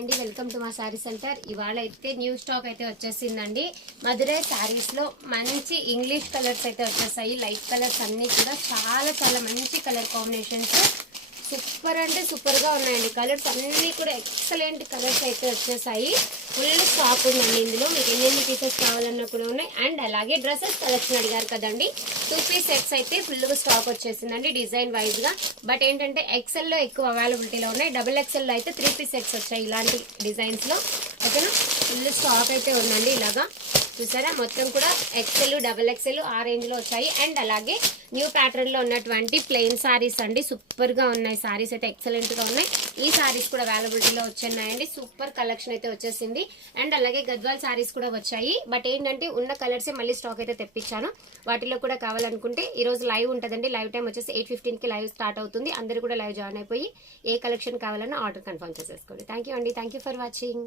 అండి, welcome to మా sari centre. ఇవాళ అయితే న్యూ స్టాక్ అయితే వచ్చేసిందండి. మధురై శారీస్ లో మంచి ఇంగ్లీష్ కలర్స్ అయితే వచ్చేసాయి. లైట్ కలర్స్ అన్ని కూడా చాలా చాలా మంచి కలర్ కాంబినేషన్స్, సూపర్ అంటే సూపర్ గా ఉన్నాయండి. కలర్స్ అన్ని కూడా ఎక్సలెంట్ కలర్స్ అయితే వచ్చేసాయి. ఫుల్ స్టాక్ ఉందండి. ఇందులో మీకు ఎన్ని పీసెస్ కావాలన్నా కూడా ఉన్నాయి. అండ్ అలాగే డ్రెస్సెస్ కలెక్షన్ అడిగారు కదండి, 2 పీస్ సెట్స్ అయితే ఫుల్ గా స్టాక్ వచ్చేసిందండి డిజైన్ వైజ్ గా. బట్ ఏంటంటే ఎక్సెల్ లో ఎక్కువ అవైలబిలిటీలో ఉన్నాయి. డబుల్ ఎక్సెల్ లో అయితే 3 పీస్ సెట్స్ వచ్చాయి ఇలాంటి డిజైన్స్ లో. ఓకేనా, ఫుల్ స్టాక్ అయితే ఉందండి. ఇలాగా చూసారా, మొత్తం కూడా ఎక్సెల్, డబుల్ ఎక్సెల్ ఆ రేంజ్ లో వచ్చాయి. అండ్ అలాగే న్యూ ప్యాటర్న్ లో ఉన్నటువంటి ప్లెయిన్ సారీస్ అండి, సూపర్ గా ఉన్నాయి. సారీస్ అయితే ఎక్సలెంట్ గా ఉన్నాయి. ఈ సారీస్ కూడా అవైలబిలిటీలో వచ్చాయండి. సూపర్ కలెక్షన్ అయితే వచ్చేసింది. అండ్ అలాగే గద్వాల్ సారీస్ కూడా వచ్చాయి. బట్ ఏంటంటే ఉన్న కలర్స్ మళ్ళీ స్టాక్ అయితే తెప్పించాను. వాటిలో కూడా కావాలనుకుంటే ఈ రోజు లైవ్ ఉంటుందండి. లైవ్ టైం వచ్చేసి 8:15 కి లైవ్ స్టార్ట్ అవుతుంది. అందరూ కూడా లైవ్ జాయిన్ అయిపోయి ఏ కలెక్షన్ కావాలన్నా ఆర్డర్ కన్ఫర్మ్ చేసేసుకోండి. థ్యాంక్ యూ అండి, థ్యాంక్ యూ ఫర్ వాచింగ్.